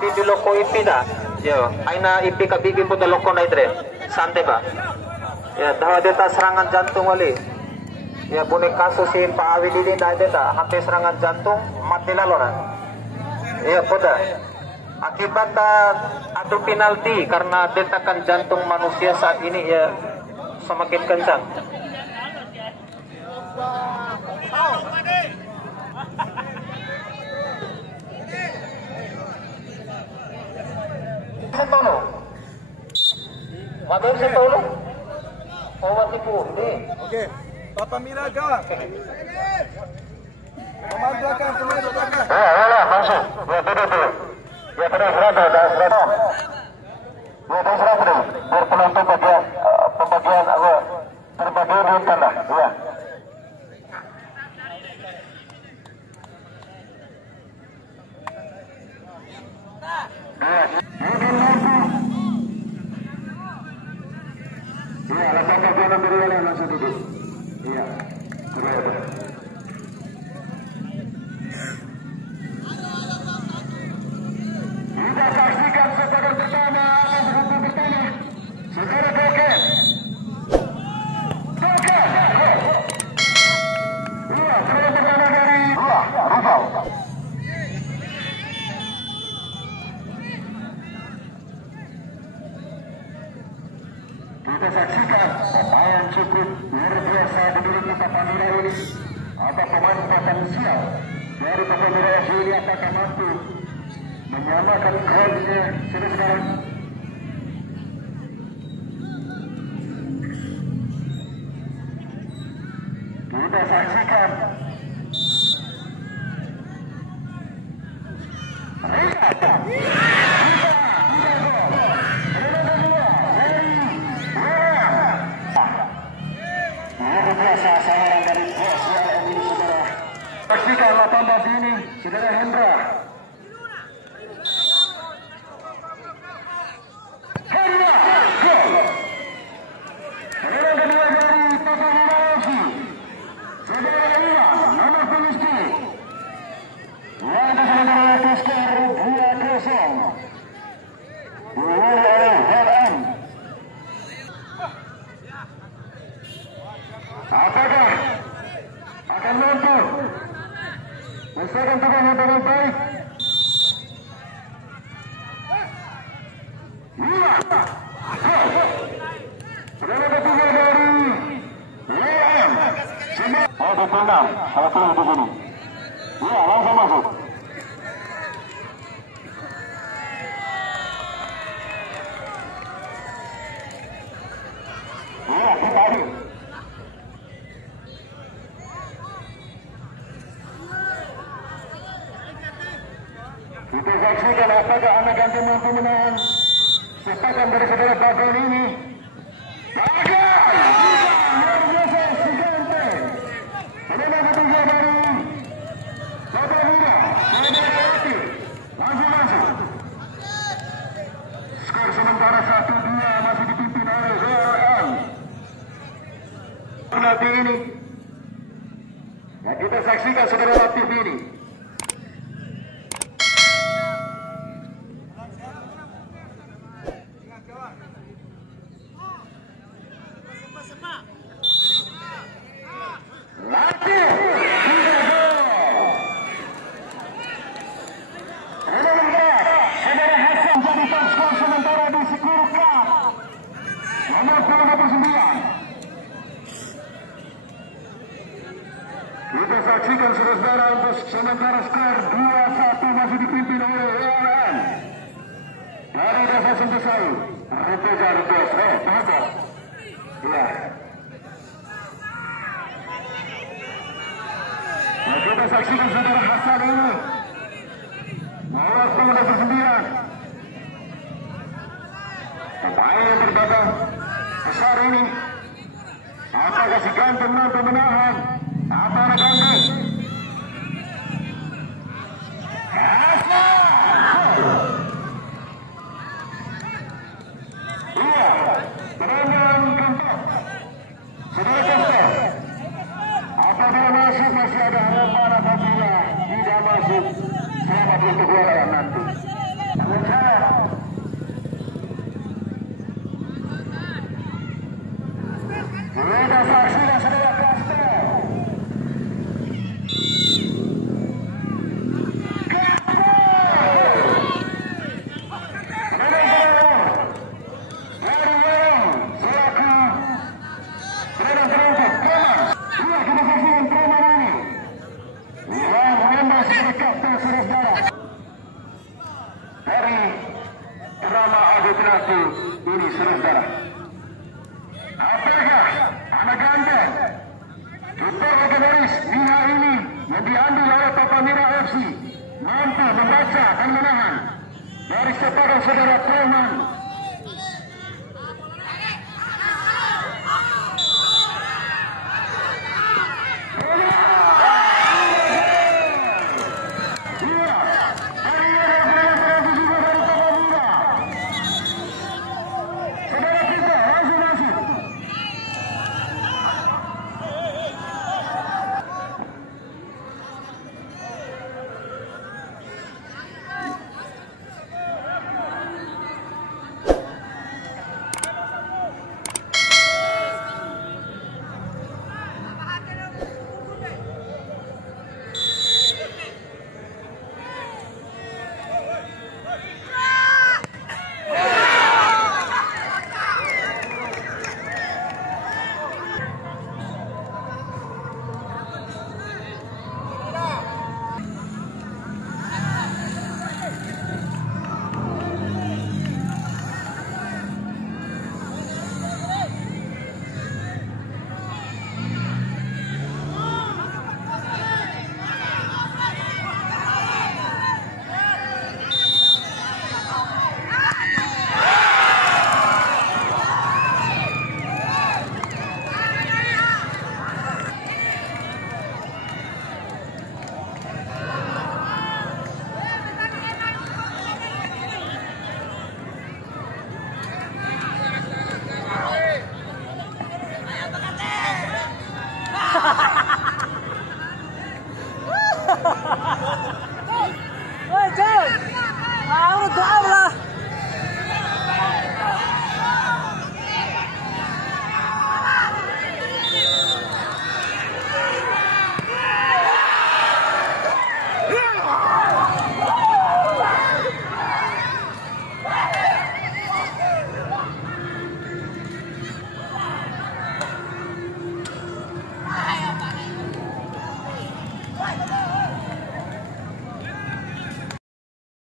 bibi loko ipi dah. Yo, aina ipi ka bibi po loko na itre. Santai ba? Ya, dah deta serangan jantung wali. Ya, boleh kasus si Pak Awi ini dah deta hampir serangan jantung mati lalu. Ya, poda. Akibat adu penalti karena detakan jantung manusia saat ini ya semakin kencang. Sentono, Madam Sentono, Owatiku, nih. Oke, Papa Miraga. Pemain belakang, pemain belakang. Ya, masuk. Ya, betul. Ya, betul, dah. Ya, dah serata. Biar penonton pembagian terbagi di tanda. Ya. Iya, langsung bagian nomor 2 langsung duduk. Iya, betul. Kita saksikan sepadan pertama berhubung pertama. Saudara Doket. Iya, sepadan pertama dari Rufal. Kita saksikan pemain cukup luar biasa dimiliki Papamira ini. Apa pemain potensial dari Papamira ini apakah mampu menyamakan golnya sekarang? Kita saksikan saksikanlah tambah ini, saudara Hendra. Gol. Saudara kedua dari Papa Miraosi. Saudara Iwan, nomor Pemiski. Langkah saudara Tuskar 2-0. Diulur oleh HM. Apakah akan mampu menyelesaikan tugas yang dengan baik? Iya. Saudara ketiga dari WM. Oh, bertendang. Salah satu di sini. Iya, langsung masuk. Iya, kembali. Kita saksikan apakah anak ganti mampu menahan sepakan dari saudara Bagon ini. Bagon! Luar biasa, Sigante. Saudara ketiga dari Papamira, saudara Rati. Langsung masuk. Skor sementara 1-2 masih dipimpin oleh WLM. Penalti ini. Ya, kita saksikan saudara Latif ini. Kita saksikan saudara untuk sementara skor 2-1 masih dipimpin oleh WLM. Dari Desa Sentosa, Rupeja Rupiah, bagus. Iya. Nah, kita saksikan saudara Hasan ini. Mawas nomor 9. Pemain yang berbadan besar ini. Apakah si Ganteng mampu menahan? Apa anak Ganteng? Iya, serangan Ganteng. Saudara Ganteng. Apabila masih ada harapan apabila tidak masuk selamat untuk lawan nanti. Super legendaris Mia ini yang diambil oleh Papamira FC mampu membaca dan menahan dari sepadan saudara Tolman